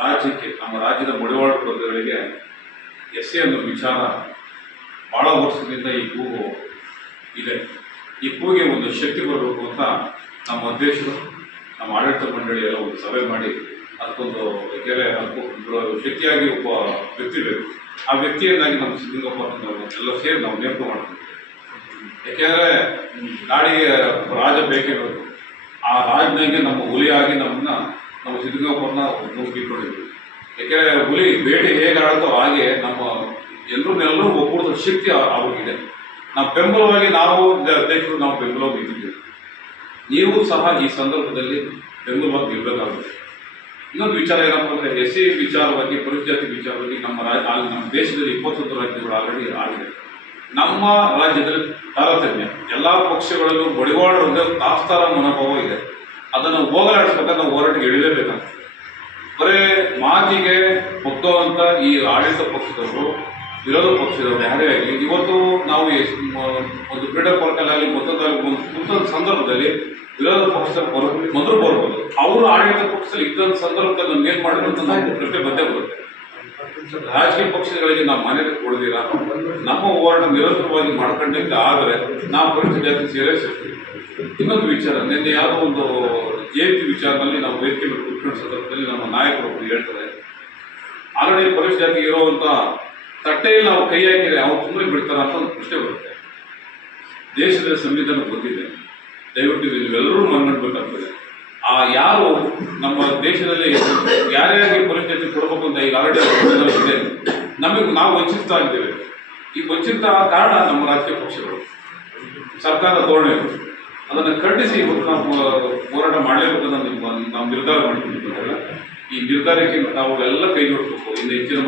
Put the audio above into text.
ರಾಜ್ಯಕ್ಕೆ ನಮ್ಮ ರಾಜ್ಯದ ಮಡಿವಾಳ ವರ್ಗಗಳಿಗೆ ಎಸ್ಸಿ ಅನ್ನೋ ವಿಚಾರ ಭಾಳ ವರ್ಷದಿಂದ ಈ ಕೂಗು ಇದೆ. ಈ ಕೂಗಿಗೆ ಒಂದು ಶಕ್ತಿ ಬರಬೇಕು ಅಂತ ನಮ್ಮ ಅಧ್ಯಕ್ಷರು ನಮ್ಮ ಆಡಳಿತ ಮಂಡಳಿ ಎಲ್ಲ ಒಂದು ಸಭೆ ಮಾಡಿ ಅದಕ್ಕೊಂದು ಅದಕ್ಕೊಂದು ಶಕ್ತಿಯಾಗಿ ಒಬ್ಬ ವ್ಯಕ್ತಿ ಬೇಕು. ಆ ವ್ಯಕ್ತಿಯನ್ನಾಗಿ ನಮ್ಮ ಸಿದ್ಧಲಿಂಗಪ್ಪ ಎಲ್ಲ ಸೇರಿ ನಾವು ನೇಮಕ ಮಾಡ್ತೀವಿ. ಯಾಕೆಂದರೆ ನಾಡಿಗೆ ರಾಜ ಬೇಕೇ ಬೇಕು. ಆ ರಾಜನಿಗೆ ನಮ್ಮ ಹುಲಿಯಾಗಿ ನಮ್ಮ ಸಿದ್ಧಲಿಂಗಪ್ಪನ ಮುಗಿಸ್ಕೊಂಡಿದ್ವಿ. ಯಾಕೆಂದರೆ ಹುಲಿ ಬೇಟೆ ಹೇಗೆ ಆಡುತ್ತೋ ಹಾಗೆ ನಮ್ಮ ಎಲ್ಲರೂ ಒಬ್ಬರದ ಶಕ್ತಿ ಅವ್ರಿಗಿದೆ. ನಾವು ಬೆಂಬಲವಾಗಿ ನಾವು ಅಧ್ಯಕ್ಷರು ನಾವು ಬೆಂಬಲವಾಗಿ ನಿಂತಿದ್ದೇವೆ. ನೀವು ಸಹ ಈ ಸಂದರ್ಭದಲ್ಲಿ ಬೆಂಬಲವಾಗಿ ನಿಲ್ಲಬೇಕಾಗುತ್ತೆ. ಇನ್ನೊಂದು ವಿಚಾರ ಏನಪ್ಪ ಅಂದರೆ ಎಸ್ಸಿ ವಿಚಾರವಾಗಿ ಪರಿಸ್ಥಿತಿ ವಿಚಾರವಾಗಿ ನಮ್ಮ ದೇಶದಲ್ಲಿ 21 ರಾಜ್ಯಗಳು ಆಲ್ರೆಡಿ ಆಗಿದೆ. ನಮ್ಮ ರಾಜ್ಯದಲ್ಲಿ ತಾರತಮ್ಯ ಎಲ್ಲ ಪಕ್ಷಗಳಲ್ಲೂ ಬಡಿವಾಳರಿಂದ ತಾಸ್ತಾರ ಮನೋಭಾವ ಇದೆ. ಅದನ್ನು ಹೋಗಲಾಡಿಸ್ಬೇಕಾದ್ರೆ ನಾವು ಹೋರಾಟಕ್ಕೆ ಇಳಿಲೇಬೇಕಾಗ್ತದೆ. ಬರೀ ಮಾತಿಗೆ ಒಪ್ಪುವಂಥ ಈ ಆಡಳಿತ ಪಕ್ಷದವರು ವಿರೋಧ ಪಕ್ಷದವರು ಯಾರೇ ಆಗಲಿ ಇವತ್ತು ನಾವು ಒಂದು ಫ್ರೀಡಮ್ ಪಾರ್ಕಲ್ಲಾಗಲಿ ಮತ್ತೊಂದು ಸಂದರ್ಭದಲ್ಲಿ ವಿರೋಧ ಪಕ್ಷದ ಮೊದಲು ಬರ್ಬೋದು. ಅವರು ಆಡಳಿತ ಪಕ್ಷದಲ್ಲಿ ಇದ್ದಂಥ ಸಂದರ್ಭದಲ್ಲಿ ನಾವು ಏನು ಮಾಡಿದ್ರು ಅಂತ ನಾವು ಪ್ರಶ್ನೆ ಬಂದೇ ಬರುತ್ತೆ. ರಾಜಕೀಯ ಪಕ್ಷಗಳಿಗೆ ನಾವು ಮಾನ್ಯತೆ ಕೊಡದಿರ ನಮ್ಮ ಹೋರಾಟ ನಿರಂತರವಾಗಿ ಮಾಡ್ಕೊಂಡಿದ್ದ ಆದರೆ ನಾವು ಪರಿಸ್ಥಿತಿ ಜಾತಿ ಸೇರಿಸ್ತೀವಿ. ಇನ್ನೊಂದು ವಿಚಾರ, ನಿನ್ನೆ ಯಾವುದೋ ಒಂದು ಜಯಂತಿ ವಿಚಾರದಲ್ಲಿ ನಾವು ವೇದಿಕೆ ಮೇಲೆ ಕೂತ್ಕೊಂಡ ಸಂದರ್ಭದಲ್ಲಿ ನಮ್ಮ ನಾಯಕರೊಬ್ಬರು ಹೇಳ್ತಾರೆ, ಆಲ್ರೆಡಿ ಪರಿಸ್ಥಿತಿ ಜಾತಿ ಇರುವಂಥ ತಟ್ಟೆಯಲ್ಲಿ ನಾವು ಕೈ ಹಾಕಿದರೆ ಅವ್ರು ಸುಮ್ಮನೆ ಬಿಡ್ತಾರೆ ಅಂತ ಒಂದು ಪ್ರಶ್ನೆ ಬರುತ್ತೆ. ದೇಶದ ಸಂವಿಧಾನ ಗೊತ್ತಿದೆ, ದಯವಿಟ್ಟು ನೀವೆಲ್ಲರೂ ಮನಗಂಡಬೇಕಾಗ್ತದೆ. ಯಾರು ನಮ್ಮ ದೇಶದಲ್ಲಿ ಯಾರ್ಯಾರಿಗೆ ಪರಿಸ್ಥಿತಿ ಕೊಡಬೇಕು ಅಂತ ಈಗ ಆಲ್ರೆಡಿ ಇದೆ, ನಾವು ವಂಚಿಸ್ತಾ ಇದ್ದೇವೆ. ಈ ವಂಚಿತ ಕಾರಣ ನಮ್ಮ ರಾಜಕೀಯ ಪಕ್ಷಗಳು, ಸರ್ಕಾರದ ಧೋರಣೆಗಳು. ಅದನ್ನು ಖಂಡಿಸಿ ಇವತ್ತು ನಾವು ಹೋರಾಟ ಮಾಡಲೇಬೇಕಂತ ನಾವು ನಿರ್ಧಾರ ಮಾಡಿಕೊಂಡಿದ್ದೇವೆ. ಈ ನಿರ್ಧಾರಕ್ಕೆ ನಾವು ಎಲ್ಲ ಕೈ ಜೋಡಿಸಬೇಕು. ಇನ್ನು ಹೆಚ್ಚಿನ